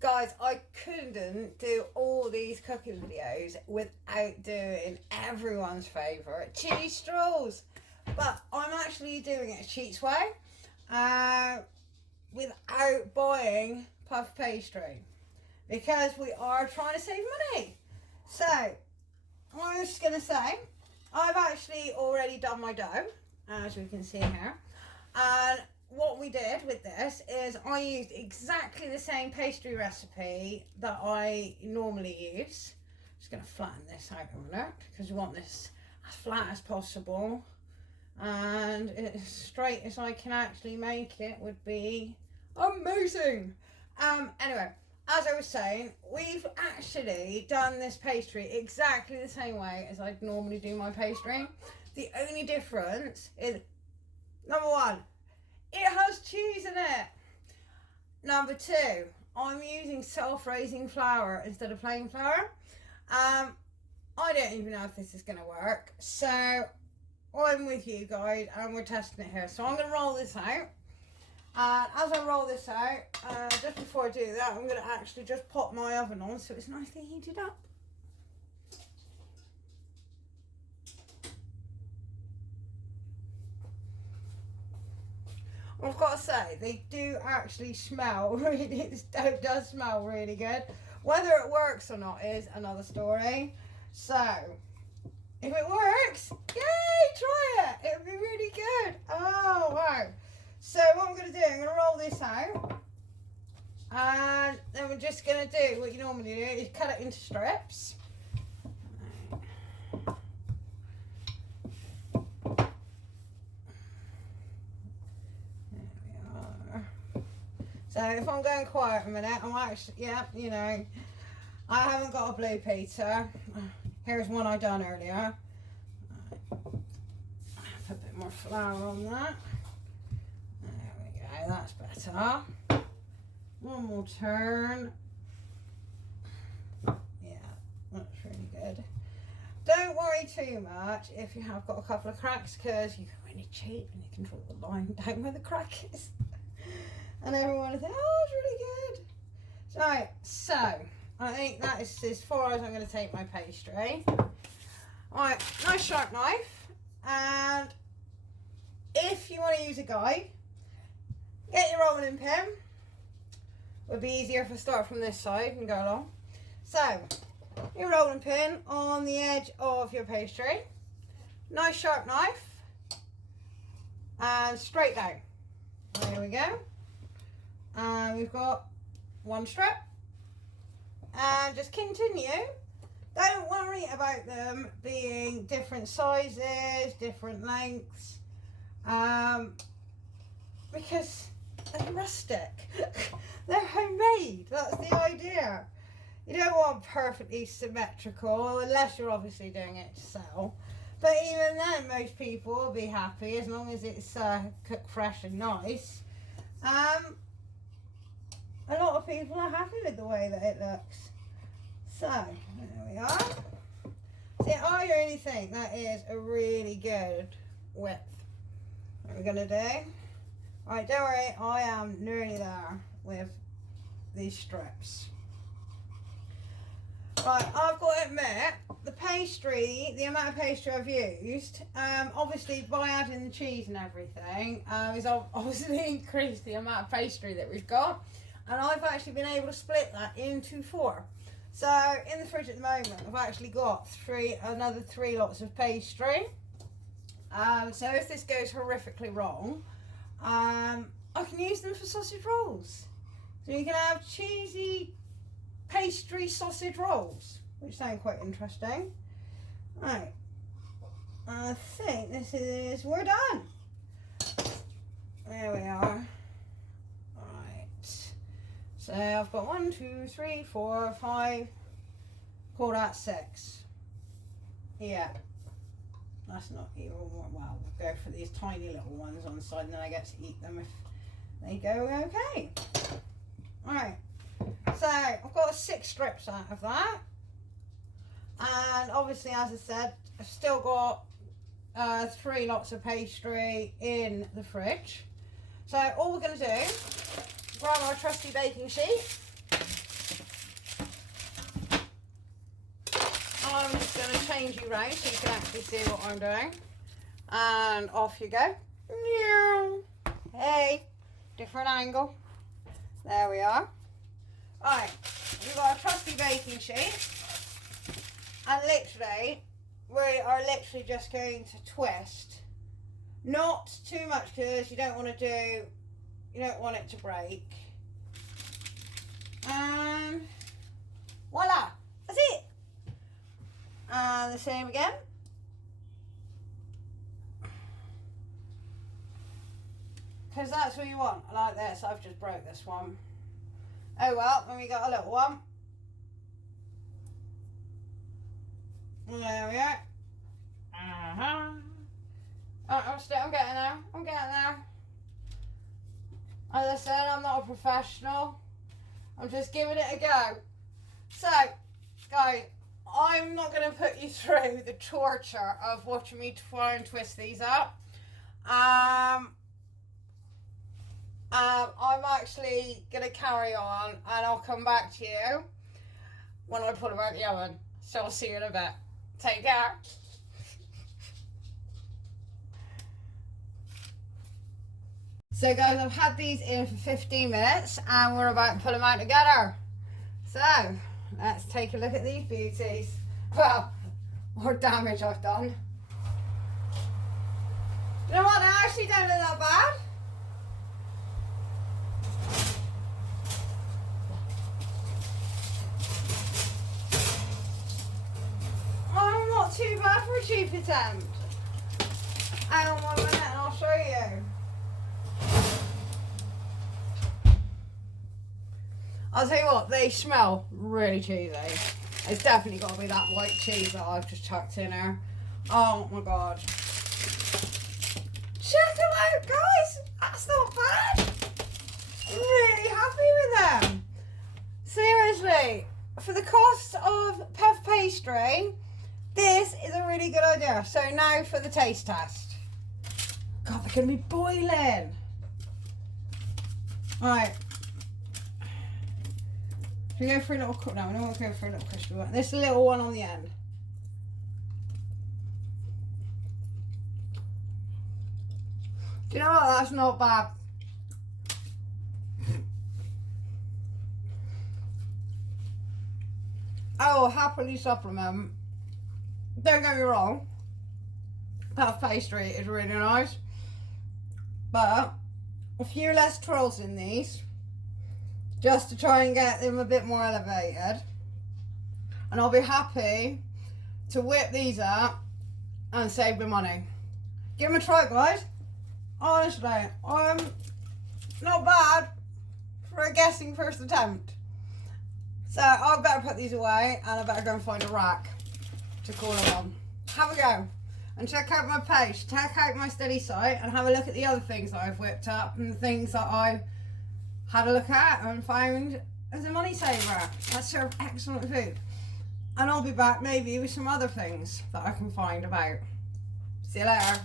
Guys, I couldn't do all these cooking videos without doing everyone's favourite cheese straws. But I'm actually doing it a cheats way, without buying puff pastry, because we are trying to save money. So, I was just going to say, I've actually already done my dough, as we can see here. And what we did with this is I used exactly the same pastry recipe that I normally use. Just going to flatten this out a minute because we want this as flat as possible and as straight as I can actually make it would be amazing. Anyway, as I was saying, we've actually done this pastry exactly the same way as I'd normally do my pastry. The only difference is, number one, it has cheese in it. Number two, I'm using self-raising flour instead of plain flour. I don't even know if this is going to work. So I'm with you guys and we're testing it here. So I'm going to roll this out. And as I roll this out, just before I do that, I'm going to actually just pop my oven on so it's nicely heated up. I've got to say, they do actually smell really, this dough does smell really good. Whether it works or not is another story. So, if it works, yay, try it. It'll be really good. Oh, wow. So, what I'm going to do, I'm going to roll this out. And then we're just going to do what you normally do, is cut it into strips. So if I'm going quiet a minute, I'm actually, yeah, you know, I haven't got a blue pizza. Here's one I done earlier. Put a bit more flour on that. There we go, that's better. One more turn. Yeah, that's really good. Don't worry too much if you have got a couple of cracks, because you can really cheat and you can draw the line down where the crack is. And everyone will think, oh, it's really good. Right, so I think that is as far as I'm going to take my pastry. Alright, nice sharp knife. And if you want to use a guide, get your rolling pin. It would be easier if I start from this side and go along. So, your rolling pin on the edge of your pastry. Nice sharp knife. And straight down. There we go. And we've got one strip, and just continue. Don't worry about them being different sizes, different lengths, because they're rustic. They're homemade. That's the idea. You don't want perfectly symmetrical unless you're obviously doing it to sell, but even then most people will be happy as long as it's cooked fresh and nice. A lot of people are happy with the way that it looks. So, there we are. See, I really think that is a really good width. What we're going to do. Alright, don't worry, I am nearly there with these strips. Right, I've got to admit, the pastry, the amount of pastry I've used, obviously by adding the cheese and everything, is obviously increased the amount of pastry that we've got. And I've actually been able to split that into 4. So in the fridge at the moment, I've actually got another 3 lots of pastry. So if this goes horrifically wrong, I can use them for sausage rolls. So you can have cheesy pastry sausage rolls, which sound quite interesting. Right, I think we're done. There we are. So I've got 1, 2, 3, 4, 5, call that 6. Yeah, that's not even more. Well, we'll go for these tiny little ones on the side and then I get to eat them if they go okay. Alright, so I've got 6 strips out of that. And obviously, as I said, I've still got 3 lots of pastry in the fridge. So all we're going to do, grab our trusty baking sheet, going to change you round so you can actually see what I'm doing. And off you go. Hey, different angle. There we are. Right, we've got a trusty baking sheet. And literally, we are literally just going to twist. Not too much because you don't want it to break. And voila, that's it. And the same again. Because that's what you want, like this. I've just broke this one. Oh well, then we got a little one. There we go. I'm getting there. I'm getting there. As I said, I'm not a professional. I'm just giving it a go. So, guys, I'm not going to put you through the torture of watching me try and twist these up. I'm actually going to carry on, and I'll come back to you when I pull them out the oven. So I'll see you in a bit. Take care. So guys, I've had these in for 15 minutes and we're about to pull them out together. So, let's take a look at these beauties. Well, what damage I've done. You know what, they actually don't look that bad. Oh, not too bad for a cheap attempt. Hang on 1 minute and I'll show you. I'll tell you what, they smell really cheesy. It's definitely got to be that white cheese that I've just chucked in there. Oh my god. Check them out, guys! That's not bad! I'm really happy with them. Seriously, for the cost of puff pastry, this is a really good idea. So now for the taste test. God, they're going to be boiling. Right. Should we go for a little, no, we don't want to go for a little crispy one. This little one on the end. Do you know what? That's not bad. I will happily supplement. Don't get me wrong. Puff pastry is really nice. But a few less twirls in these. Just to try and get them a bit more elevated. And I'll be happy to whip these up and save me money. Give them a try, guys. Honestly, not bad for a guessing first attempt. So I better put these away and I better go and find a rack to call them on. Have a go. And check out my page, check out my steady site and have a look at the other things that I've whipped up and the things that I had a look at and found as a money saver that serve excellent food. And I'll be back maybe with some other things that I can find about. See you later.